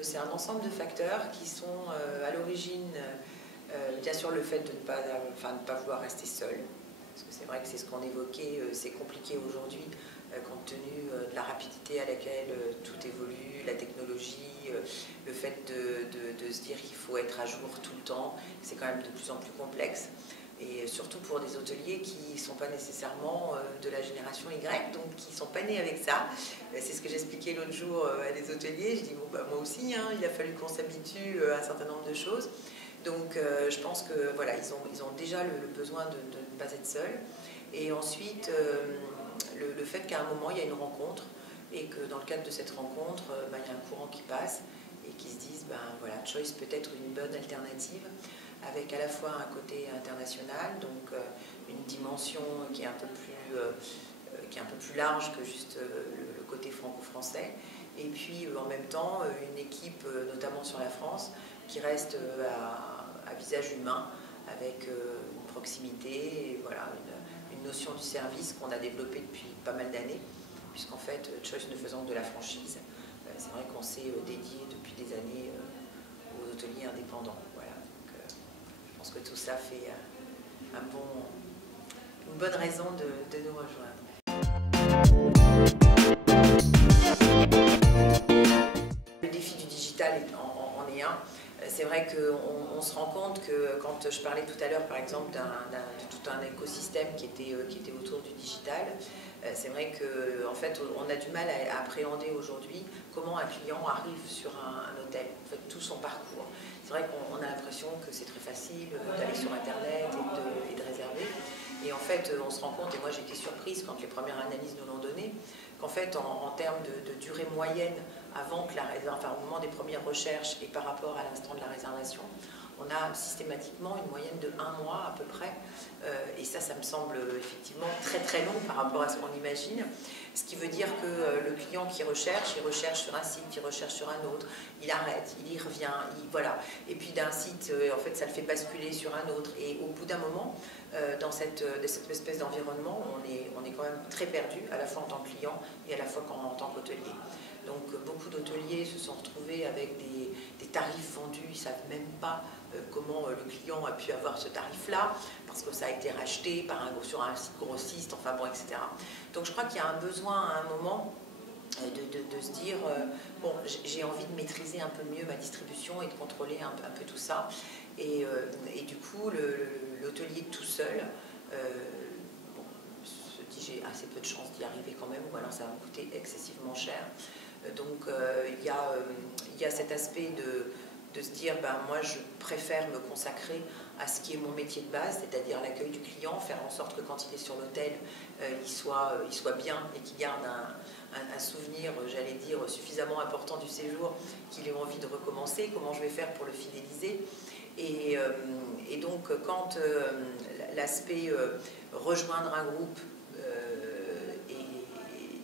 c'est un ensemble de facteurs qui sont à l'origine, bien sûr, le fait de ne pas vouloir rester seul. Parce que c'est vrai que c'est ce qu'on évoquait, c'est compliqué aujourd'hui compte tenu de la rapidité à laquelle tout évolue, la technologie, le fait de se dire qu'il faut être à jour tout le temps, c'est quand même de plus en plus complexe. Et surtout pour des hôteliers qui ne sont pas nécessairement de la génération Y, donc qui ne sont pas nés avec ça. C'est ce que j'expliquais l'autre jour à des hôteliers. Je dis, bon, bah, moi aussi, hein, il a fallu qu'on s'habitue à un certain nombre de choses. Donc je pense que voilà, ils ont déjà le besoin de ne pas être seuls. Et ensuite, le fait qu'à un moment, il y a une rencontre et que dans le cadre de cette rencontre, il y a un courant qui passe et qui se disent, ben, voilà, Choice peut être une bonne alternative avec à la fois un côté international, donc une dimension qui est un peu plus large que juste le côté franco-français, et puis en même temps une équipe, notamment sur la France, qui reste à visage humain, avec une proximité, et voilà, une notion du service qu'on a développée depuis pas mal d'années, puisqu'en fait, Choice ne faisant que de la franchise, c'est vrai qu'on s'est dédié depuis des années aux hôteliers indépendants. Voilà. Donc, je pense que tout ça fait une bonne raison de nous rejoindre. Le défi du digital en est un. C'est vrai qu'on se rend compte que quand je parlais tout à l'heure, par exemple, de tout un écosystème qui était autour du digital, c'est vrai qu'en fait, on a du mal à appréhender aujourd'hui comment un client arrive sur un hôtel, en fait, tout son parcours. C'est vrai qu'on a l'impression que c'est très facile d'aller sur Internet et de réserver. Et en fait, on se rend compte, et moi j'ai été surprise quand les premières analyses nous l'ont donné, qu'en fait, en termes de durée moyenne avant que au moment des premières recherches et par rapport à l'instant de la réservation, on a systématiquement une moyenne de 1 mois à peu près. Et ça me semble effectivement très très long par rapport à ce qu'on imagine. Ce qui veut dire que le client qui recherche, il recherche sur un site, il recherche sur un autre, il arrête, il y revient, voilà. Et puis d'un site, en fait, ça le fait basculer sur un autre. Et au bout d'un moment, dans cette espèce d'environnement, on est quand même très perdu, à la fois en tant que client et à la fois en tant qu'hôtelier. Donc beaucoup d'hôteliers se sont retrouvés avec des tarifs vendus, ils ne savent même pas comment le client a pu avoir ce tarif-là, parce que ça a été racheté sur un site grossiste, enfin bon, etc. Donc je crois qu'il y a un besoin à un moment de se dire, bon, j'ai envie de maîtriser un peu mieux ma distribution et de contrôler un peu tout ça. Et du coup, l'hôtelier tout seul, bon, se dit, j'ai assez peu de chances d'y arriver quand même, ou alors ça va me coûter excessivement cher. Donc il y a cet aspect de se dire, ben, moi je préfère me consacrer à ce qui est mon métier de base, c'est-à-dire l'accueil du client, faire en sorte que quand il est sur l'hôtel, il soit bien et qu'il garde un souvenir, j'allais dire, suffisamment important du séjour, qu'il ait envie de recommencer, comment je vais faire pour le fidéliser. Et donc quand l'aspect rejoindre un groupe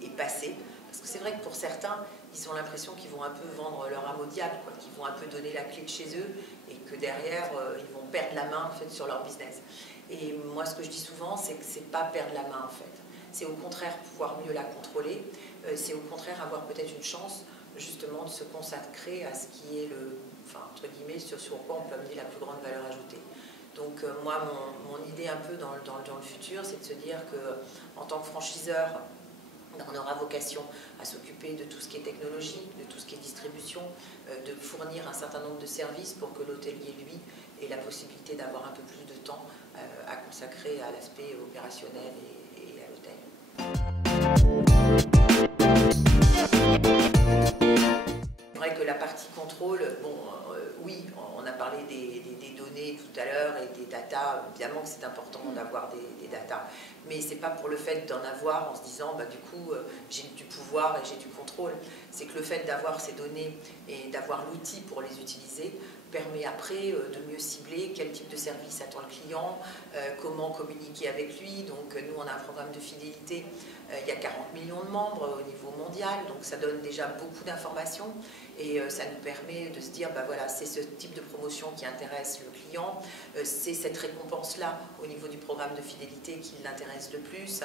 est passé, parce que c'est vrai que pour certains, ils ont l'impression qu'ils vont un peu vendre leur âme au diable, qu'ils vont un peu donner la clé de chez eux et que derrière, ils vont perdre la main en fait, sur leur business. Et moi, ce que je dis souvent, c'est que c'est pas perdre la main en fait. C'est au contraire pouvoir mieux la contrôler. C'est au contraire avoir peut-être une chance justement de se consacrer à ce qui est entre guillemets, sur quoi on peut amener la plus grande valeur ajoutée. Donc moi, mon idée un peu dans le futur, c'est de se dire qu'en tant que franchiseur, on aura vocation à s'occuper de tout ce qui est technologie, de tout ce qui est distribution, de fournir un certain nombre de services pour que l'hôtelier, lui, ait la possibilité d'avoir un peu plus de temps à consacrer à l'aspect opérationnel et à l'hôtel. C'est vrai que la partie contrôle, bon, oui, on a parlé des données tout à l'heure et des datas, évidemment que c'est important d'avoir des datas, mais c'est pas pour le fait d'en avoir en se disant, bah, du coup, j'ai du pouvoir et j'ai du contrôle. C'est que le fait d'avoir ces données et d'avoir l'outil pour les utiliser permet après de mieux cibler quel type de service attend le client, comment communiquer avec lui. Donc nous, on a un programme de fidélité, il y a 40 millions de membres au niveau mondial, donc ça donne déjà beaucoup d'informations et ça nous permet de se dire, bah voilà, c'est ce type de promotion qui intéresse le client, c'est cette récompense-là au niveau du programme de fidélité qui l'intéresse le plus,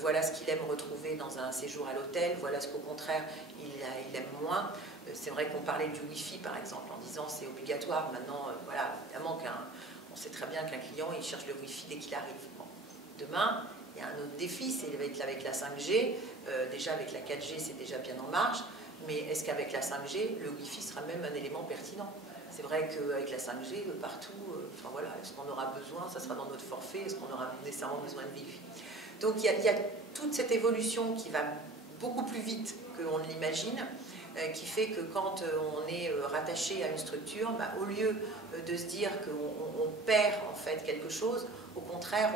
voilà ce qu'il aime retrouver dans un séjour à l'hôtel, voilà ce qu'au contraire il aime moins. C'est vrai qu'on parlait du Wi-Fi par exemple, en disant c'est obligatoire, maintenant, voilà, évidemment on sait très bien qu'un client il cherche le Wi-Fi dès qu'il arrive. Bon. Demain, il y a un autre défi, c'est avec la 5G, déjà avec la 4G c'est déjà bien en marche, mais est-ce qu'avec la 5G, le Wi-Fi sera même un élément pertinent? C'est vrai qu'avec la 5G, partout, enfin voilà, est-ce qu'on aura besoin, ça sera dans notre forfait, est-ce qu'on aura nécessairement besoin de Wi-Fi? Donc il y a toute cette évolution qui va beaucoup plus vite qu'on ne l'imagine, qui fait que quand on est rattaché à une structure, bah, au lieu de se dire qu'on perd en fait quelque chose, au contraire,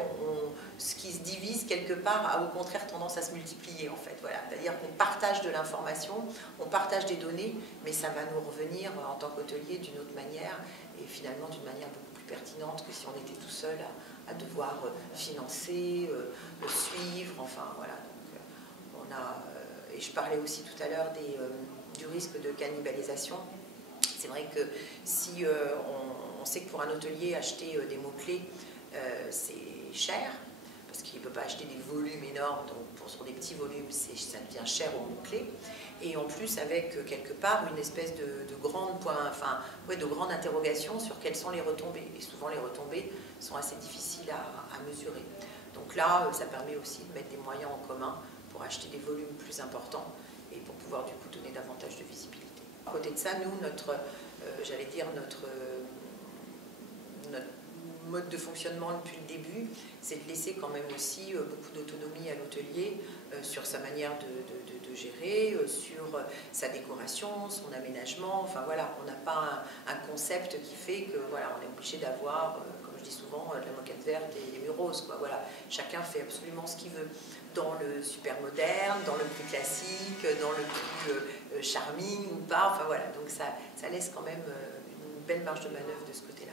ce qui se divise quelque part a au contraire tendance à se multiplier en fait. Voilà. C'est-à-dire qu'on partage de l'information, on partage des données, mais ça va nous revenir en tant qu'hôtelier d'une autre manière et finalement d'une manière beaucoup plus pertinente que si on était tout seul à devoir financer, suivre, enfin voilà. Donc, on a, et je parlais aussi tout à l'heure du risque de cannibalisation. C'est vrai que si on sait que pour un hôtelier, acheter des mots-clés, c'est cher, parce qu'il ne peut pas acheter des volumes énormes, donc sur des petits volumes, ça devient cher aux mots-clés. Et en plus, avec quelque part une espèce de grande interrogation sur quelles sont les retombées. Et souvent, les retombées sont assez difficiles à mesurer. Donc là, ça permet aussi de mettre des moyens en commun pour acheter des volumes plus importants et pour pouvoir du coup donner davantage de visibilité. À côté de ça, nous, notre mode de fonctionnement depuis le début, c'est de laisser quand même aussi beaucoup d'autonomie à l'hôtelier sur sa manière de gérer, sur sa décoration, son aménagement. Enfin voilà, on n'a pas un concept qui fait que voilà, on est obligé d'avoir, comme je dis souvent, de la moquette verte et des murs roses, quoi. Voilà, chacun fait absolument ce qu'il veut. Dans le super moderne, dans le plus classique, dans le plus charming ou pas. Enfin voilà, donc ça laisse quand même une belle marge de manœuvre de ce côté-là.